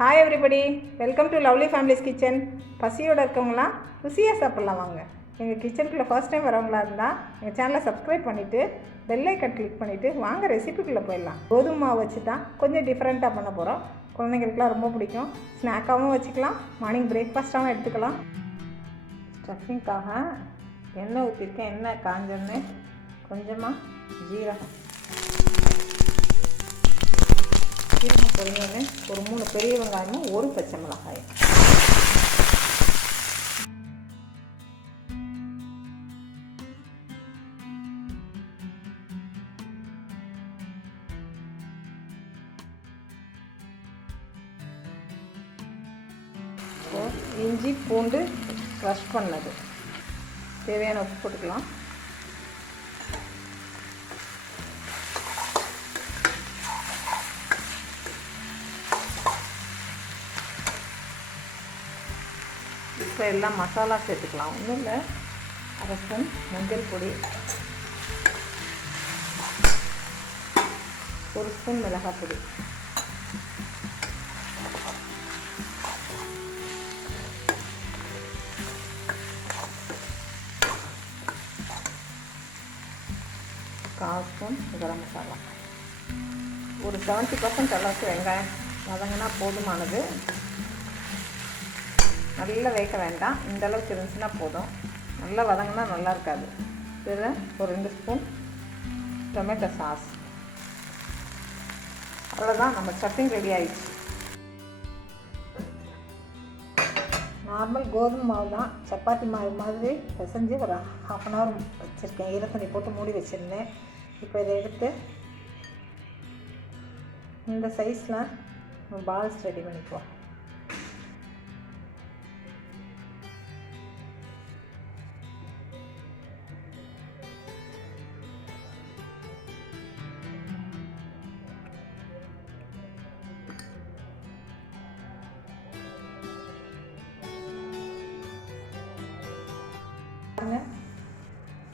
Hi everybody, welcome to lovely families kitchen. பசியோடு இருக்கவங்களாம் ருசியாக சாப்பிட்லாம் வாங்க. எங்கள் கிச்சனுக்குள்ளே ஃபர்ஸ்ட் டைம் வரவங்களா இருந்தால் எங்கள் சேனலை சப்ஸ்கிரைப் பண்ணிவிட்டு பெல் ஐக்கன் கிளிக் பண்ணிவிட்டு வாங்க ரெசிபிக்குள்ளே போயிடலாம். கோதுமை மாவு வச்சு தான் கொஞ்சம் டிஃப்ரெண்ட்டாக பண்ண போகிறோம். குழந்தைங்களுக்குலாம் ரொம்ப பிடிக்கும். ஸ்நாக்காகவும் வச்சுக்கலாம், மார்னிங் பிரேக்ஃபாஸ்ட்டாகவும் எடுத்துக்கலாம். ஸ்டஃபிங்காக எண்ணெய் ஊற்றிருக்கேன். எண்ணெய் காஞ்சோன்னு கொஞ்சமாக ஜீரகம் பொரியல், ஒரு 3 பெரிய வெங்காயமும் 1 பச்சை மிளகாய். இஞ்சி பூண்டு க்ரஷ் பண்ணது, தேவையான உப்பு போட்டுக்கலாம். இப்போ எல்லாம் மசாலா சேர்த்துக்கலாம். ஒன்றும் இல்லை, 1/2 ஸ்பூன் மஞ்சள் பொடி, 1 ஸ்பூன் மிளகாய் பொடி, கால் ஸ்பூன் கரம் மசாலா. ஒரு 70% அளவுக்கு வெங்காயம் வதங்கினா போதுமானது. நல்லா வேக வேண்டாம், இந்த அளவுக்கு இருந்துச்சுன்னா போதும். நல்லா வதங்கினா நல்லா இருக்காது. இதில் ஒரு 2 ஸ்பூன் டொமேட்டோ சாஸ். அவ்வளோதான், நம்ம ஸ்டஃபிங் ரெடி ஆகிடுச்சு. நார்மல் கோதுமை மாவு தான், சப்பாத்தி மாவு மாதிரி பிசைஞ்சு ஒரு 1/2 அன் ஹவர் வச்சுருக்கேன். ஈரத்தண்ணி போட்டு மூடி வச்சுருந்தேன். இப்போ இதை எடுத்து இந்த சைஸில் பால்ஸ் ரெடி பண்ணிக்குவோம்.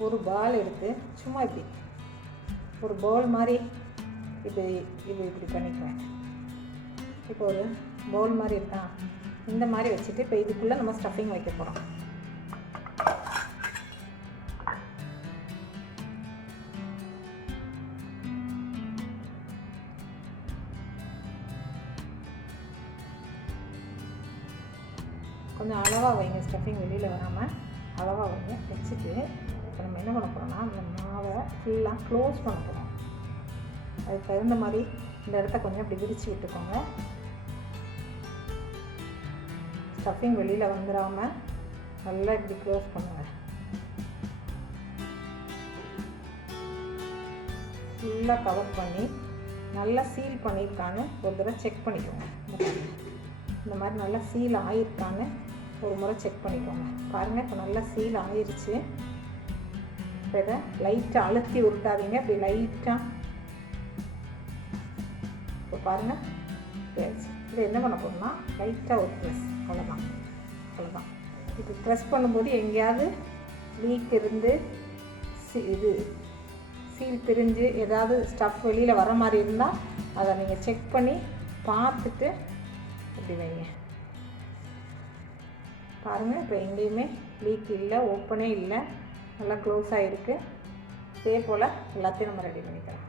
ஒரு பால் எடுத்து சும்மா இப்படி ஒரு பவுல் மாதிரி இப்படி பண்ணிக்குவேன். இப்போ ஒரு பவுல் மாதிரி இருக்கா, இந்த மாதிரி வச்சுட்டு இப்போ இதுக்குள்ளே நம்ம ஸ்டஃபிங் வைக்க போகிறோம். கொஞ்சம் அளவாக வைங்க, ஸ்டஃபிங் வெளியில் வராமல் அளவாக வைங்க. வச்சுட்டு இப்போ நம்ம என்ன பண்ண போகிறோம்னா, அந்த மாவை ஃபுல்லாக க்ளோஸ் பண்ண போகிறோம். அதுக்கு தகுந்த மாதிரி இந்த இடத்த கொஞ்சம் இப்படி விரித்து விட்டுக்கோங்க. ஸ்டஃபிங் வெளியில் வந்துடாமல் நல்லா இப்படி க்ளோஸ் பண்ணுங்கள். ஃபுல்லாக கவர் பண்ணி நல்லா சீல் பண்ணியிருக்கான்னு ஒரு தடவை செக் பண்ணிக்கோங்க. இந்த மாதிரி நல்லா சீல் ஆகிருக்கான்னு ஒரு முறை செக் பண்ணிக்கோங்க. பாருங்கள், இப்போ நல்லா சீல் ஆகிருச்சு. இப்போ இதை லைட்டாக அழுத்தி உருட்டாதீங்க, அப்படி லைட்டாக. இப்போ பாருங்கள், இதை என்ன பண்ண போகிறோம்னா லைட்டாக ஒரு ப்ரெஸ், அவ்வளோதான். இப்போ ப்ரெஸ் பண்ணும்போது எங்கேயாவது லீக் இருந்து சீல் பிரிஞ்சு ஏதாவது ஸ்டஃப் வெளியில் வர மாதிரி இருந்தால் அதை நீங்கள் செக் பண்ணி பார்த்துட்டு இப்படி வைங்க. பாருங்கள், இப்போ எங்கேயுமே லீக் இல்லை, ஓப்பனே இல்லை, நல்லா க்ளோஸ் ஆகிருக்கு. இதே போல் எல்லாத்தையும் நம்ம ரெடி பண்ணிக்கலாம்.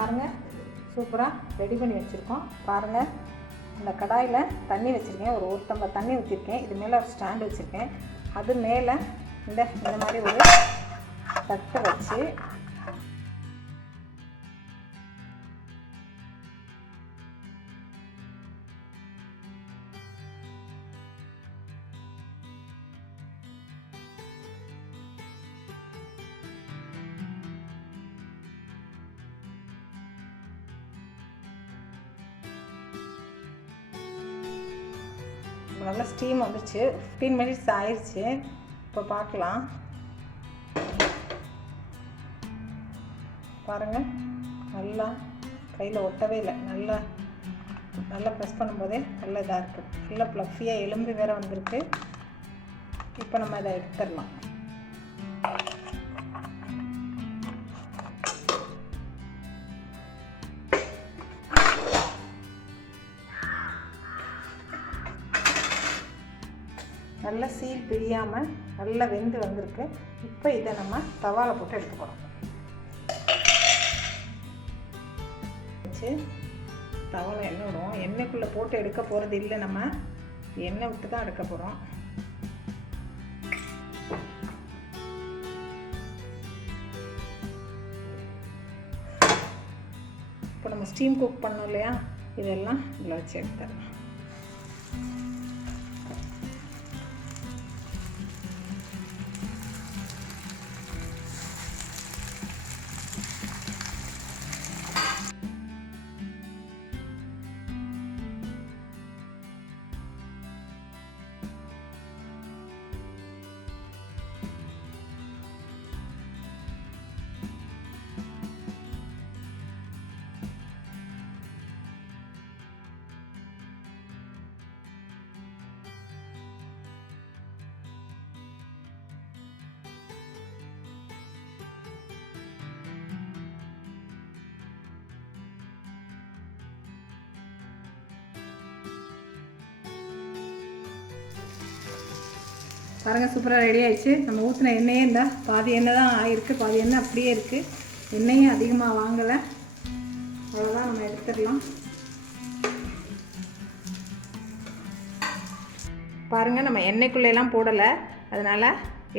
பாருங்கள், சூப்பராக ரெடி பண்ணி வச்சுருக்கோம். பாருங்கள், இந்த கடாயில் தண்ணி வச்சுருக்கேன். ஒரு டம்ளர் தண்ணி ஊற்றிருக்கேன். இது மேலே ஒரு ஸ்டாண்டு வச்சுருக்கேன். அது மேலே இந்த மாதிரி ஒரு தட்டை வச்சு நல்லா ஸ்டீம் வந்துச்சு. 15 மினிட்ஸ் ஆயிடுச்சு. இப்போ பார்க்கலாம். பாருங்கள், நல்லா கையில் ஒட்டவே இல்லை. நல்லா ப்ரெஸ் பண்ணும்போதே நல்லா இதாக இருக்குது. நல்லா ப்ளஃபியாக எலும்பு வேறு வந்திருக்கு. இப்போ நம்ம இதை எடுத்துடலாம். நல்லா சீல் பிரியாமல் நல்லா வெந்து வந்திருக்கு. இப்போ இதை நம்ம தவாவில் போட்டு எடுக்க போகிறோம். வச்சு தவாவில் எண்ணெய் விடுவோம். எண்ணெய்க்குள்ளே போட்டு எடுக்க போகிறது இல்லை, நம்ம எண்ணெய் விட்டு தான் எடுக்க போகிறோம். இப்போ நம்ம ஸ்டீம் குக் பண்ணோம் இல்லையா, இதெல்லாம் இதில் வச்சு எடுத்துடலாம். பாருங்கள், சூப்பராக ரெடி ஆயிடுச்சு. நம்ம ஊற்றின எண்ணெயே இருந்தால் பாதி எண்ணெய் தான் ஆகிருக்கு, பாதி எண்ணெய் அப்படியே இருக்குது. எண்ணெயும் அதிகமாக வாங்கலை. அவ்வளோதான், நம்ம எடுத்துடலாம். பாருங்கள், நம்ம எண்ணெய்க்குள்ளேலாம் போடலை, அதனால்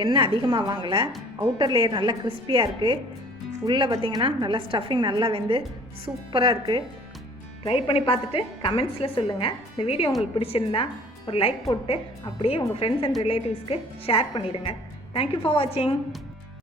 எண்ணெய் அதிகமாக வாங்கலை. அவுட்டர் லேயர் நல்லா கிறிஸ்பியாக இருக்குது. உள்ளே பார்த்திங்கன்னா நல்லா ஸ்டஃபிங் நல்லா வெந்து சூப்பராக இருக்குது. ட்ரை பண்ணி பார்த்துட்டு கமெண்ட்ஸில் சொல்லுங்கள். இந்த வீடியோ உங்களுக்கு பிடிச்சிருந்தா ஒரு லைக் போட்டு அப்படியே உங்கள் ஃப்ரெண்ட்ஸ் அண்ட் ரிலேட்டிவ்ஸ்க்கு ஷேர் பண்ணிவிடுங்க. தேங்க்யூ ஃபார் வாட்சிங்.